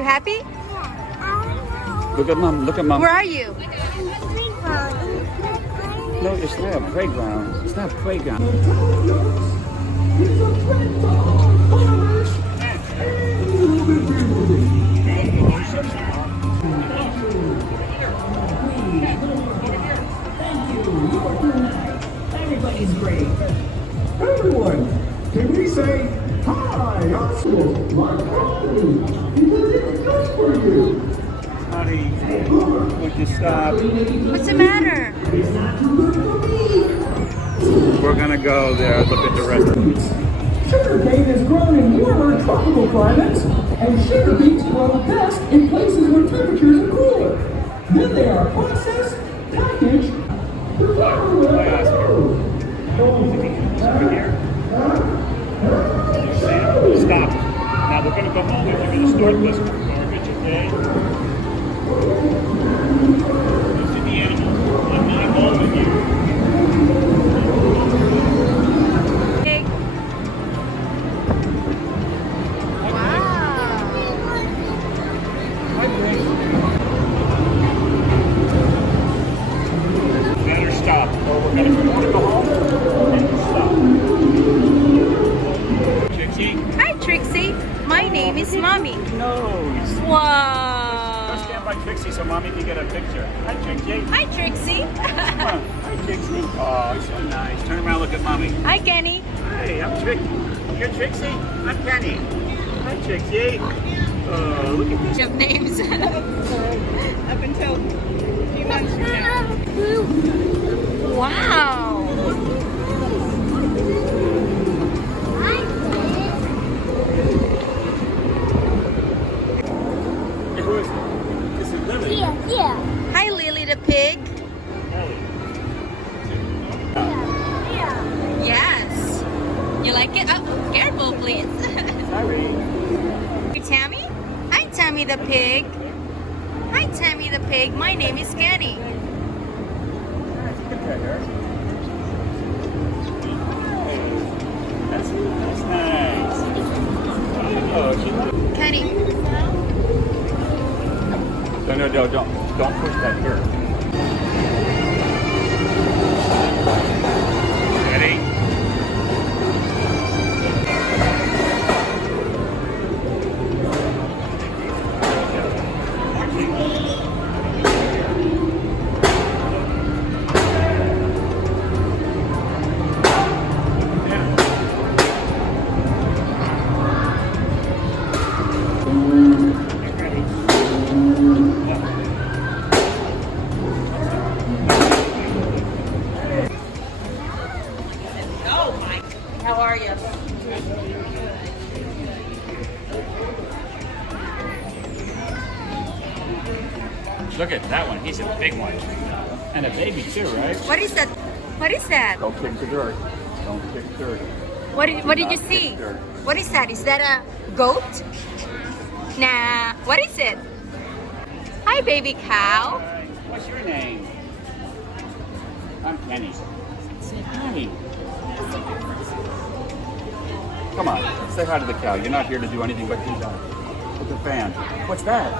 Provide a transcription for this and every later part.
you happy? Look at mom. Look at mom. Where are you? No, it's not a playground. It's not a playground. Everybody's great. Everyone, can we say hi? Oscar, my family. We're here just for you. Honey, would you stop? What's the matter? We're gonna go there. Look at the rest. Sugarcane is grown in warmer tropical climates, and sugar beets grow best in places where temperatures are cooler. Then they are processed, packaged, Stop. Now we're gonna go home and we're gonna start this garbage, okay? You see the animals? I'm not home with you. Pig. Wow. Better stop, or we're gonna go home and stop. Trixie? Hi, Trixie. My name is Mommy. Nose. Go Wow. stand by Trixie so mommy can get a picture. Hi, Trixie. Hi, Trixie. Come on. Hi, Trixie. Oh, you're so nice. Turn around, look at mommy. Hi, Kenny. Hi, I'm Trixie. You're Trixie? I'm Kenny. Hi, Trixie. Oh, look at this. Jump names. Up until a few months from now. Wow. Hey, who is it? This is Lily. Yeah. Hi, Lily the pig. Ellie. Yes. You like it? Oh, careful, please. Sorry. Hey, Tammy. Hi, Tammy the pig. Hi, Tammy the pig. My name is Kenny. That's nice. Oh, she... Kenny. No, don't push that here. Ready? How are you? Look at that one. He's a big one. And a baby too, right? What is that? What is that? Don't kick the dirt. Don't kick dirt. What did you Not see? kick dirt. What is that? Is that a goat? Nah. What is it? Hi, baby cow. What's your name? I'm Kenny. Say hi. Come on, say hi to the cow. You're not here to do anything but do that. With the fan. What's that?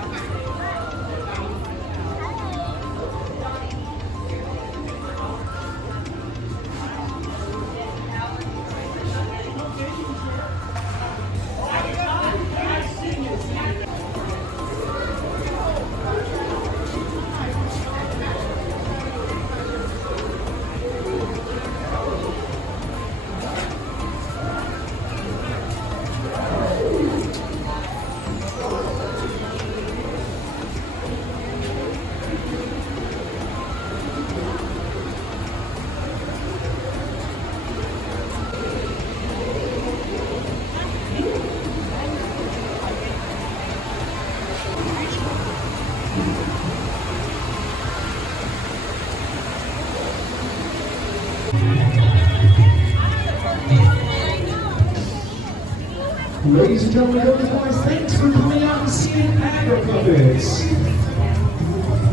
Ladies and gentlemen, girls and boys, thanks for coming out and seeing Agri Puppets.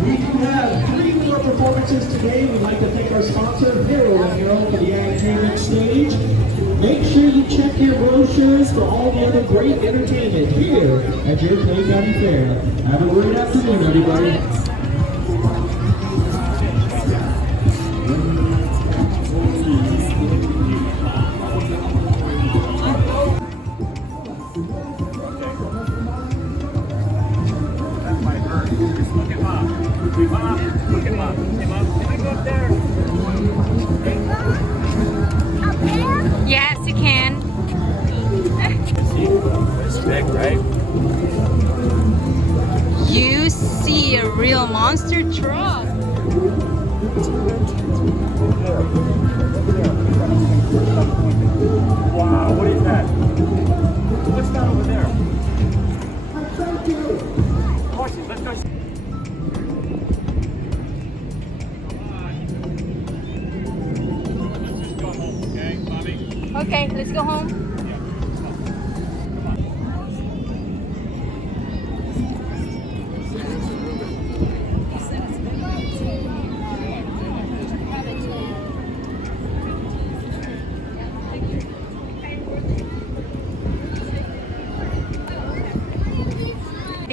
We do have 3 more performances today. We'd like to thank our sponsor, Harold and Harold, for the entertainment stage. Make sure you check your brochures for all the other great entertainment here at your Clay County Fair. Have a great afternoon, everybody. That might hurt. Look at Mom. Mom, look at Mom. Hey, Mom, can I go up there? Yes, you can. It's big, right? You see a real monster truck. Wow, what is that? What's that over there? Horses, let's go. Let's just go home, okay, Bobby? Okay, let's go home.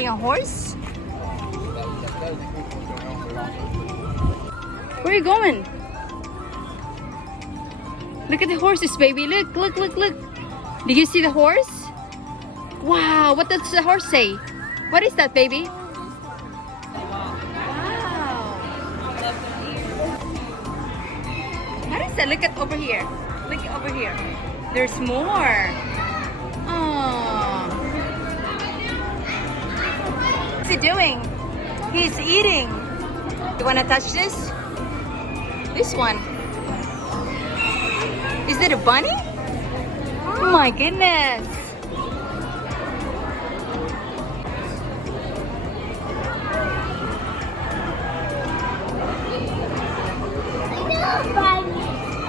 Riding a horse? Where are you going? Look at the horses, baby. Look, look, look, look. Did you see the horse? Wow, what does the horse say? What is that, baby? Wow. What is that? Look at over here. Look over here. There's more. Oh. What's he doing? He's eating. You want to touch this? This one. Is it a bunny? Oh my goodness.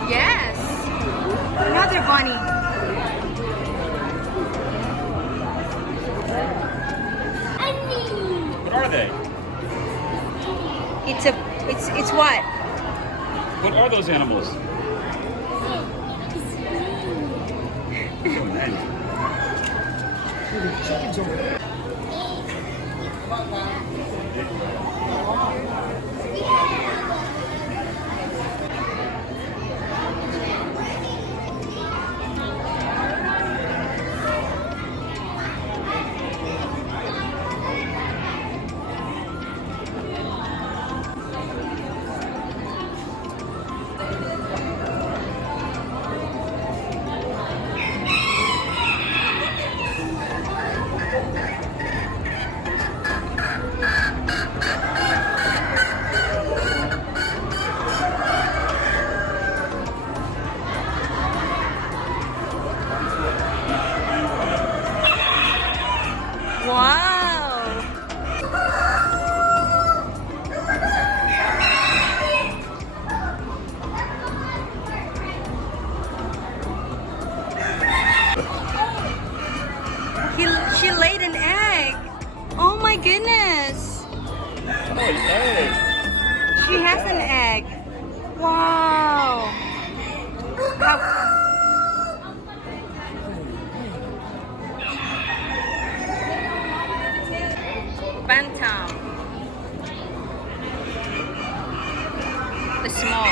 Yes. Another bunny. What are they? It's what? What are those animals? Wow. She laid an egg. Oh my goodness. Oh, hey. She has an egg. Wow. How- Bantam. The small.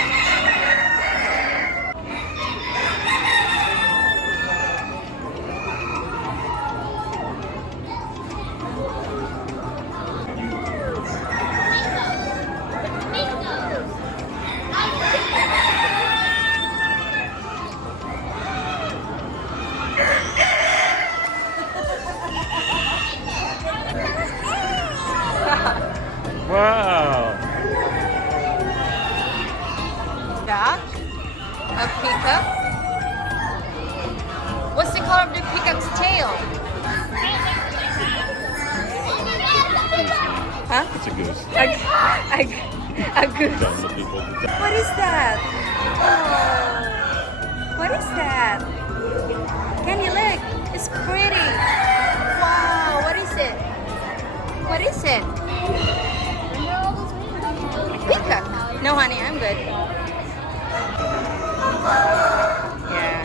Wow. Duck. A peacock. What's the color of the peacock's tail? Huh? It's a goose. A goose. Tell the people. What is that? Oh, what is that? Can you look? It's pretty. Wow, what is it? What is it? No, honey, I'm good. Yeah.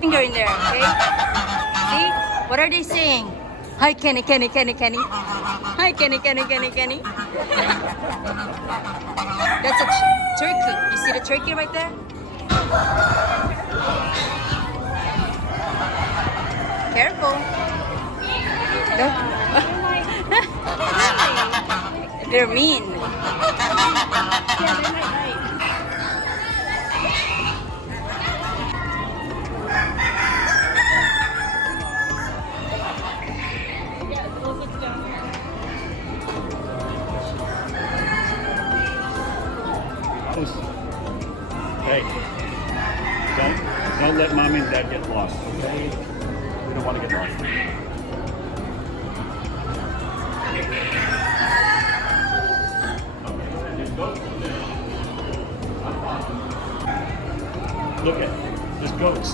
Finger in there, okay? See? What are they saying? Hi, Kenny, Kenny, Kenny, Kenny. Hi, Kenny, Kenny, Kenny, Kenny. That's a turkey. You see the turkey right there? Careful. Don't. They're mean. Yeah, they might bite. Yeah, we'll look down here. Hey, don't let mommy and dad get lost, okay? We don't want to get lost. Look at there's goats.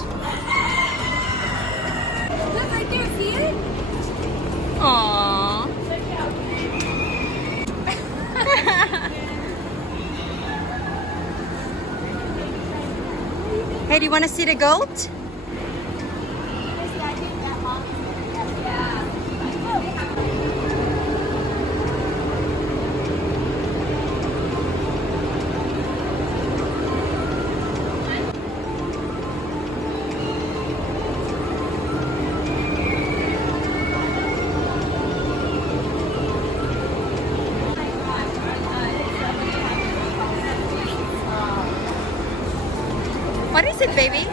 Look right there, see it? Aww. Hey, do you want to see the goat? What is it, baby?